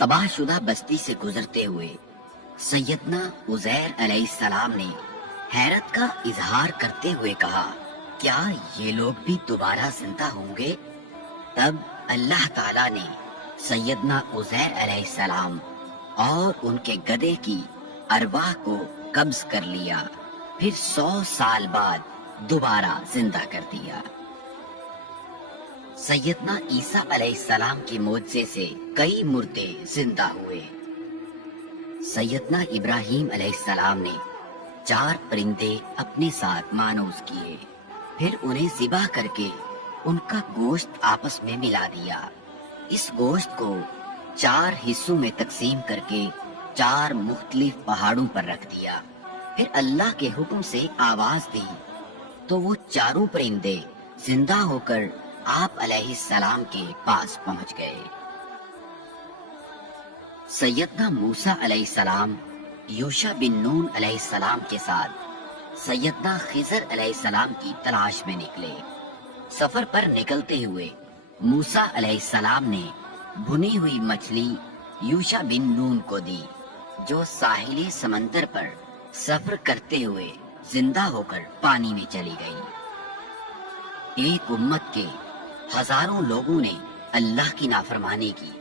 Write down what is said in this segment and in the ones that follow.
तबाह शुदा बस्ती से गुजरते हुए सैयदना उज़ैर अलैहिस्सलाम ने हैरत का इजहार करते हुए कहा, क्या ये लोग भी दोबारा जिंदा होंगे? तब अल्लाह ताला ने सैयदना उज़ैर अलैहिस्सलाम और उनके गधे की अरवाह को कब्ज कर लिया, फिर 100 साल बाद दोबारा जिंदा कर दिया। सैयदना ईसा अलैहिस्सलाम के मोजज़े से कई मुर्दे जिंदा हुए। सैयदना इब्राहीम अलैहिस्सलाम ने 4 परिंदे अपने साथ मानूस किए, फिर उन्हें ज़िबा करके उनका गोश्त आपस में मिला दिया। इस गोश्त को 4 हिस्सों में तकसीम करके 4 मुख्तलिफ पहाड़ों पर रख दिया। फिर अल्लाह के हुक्म से आवाज दी तो वो चारों परिंदे जिंदा होकर आप अलैहिस्सलाम के पास पहुंच गए। सैयदना मूसा अलैहिस्सलाम यूशा बिन नून अलैहिस्सलाम के साथ सैयदना खिज़र अलैहिस्सलाम की तलाश में निकले। सफर पर निकलते हुए मूसा अलैहिस्सलाम ने भुनी हुई मछली यूशा बिन नून को दी, जो साहिली समंदर पर सफर करते हुए जिंदा होकर पानी में चली गई। एक उम्मत के हजारों लोगों ने अल्लाह की नाफरमानी की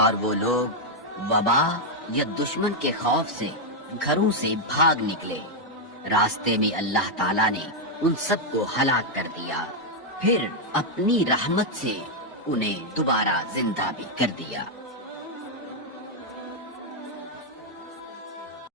और वो लोग वबा या दुश्मन के खौफ से घरों से भाग निकले। रास्ते में अल्लाह ताला ने उन सब को हलाक कर दिया, फिर अपनी रहमत से उन्हें दोबारा जिंदा भी कर दिया।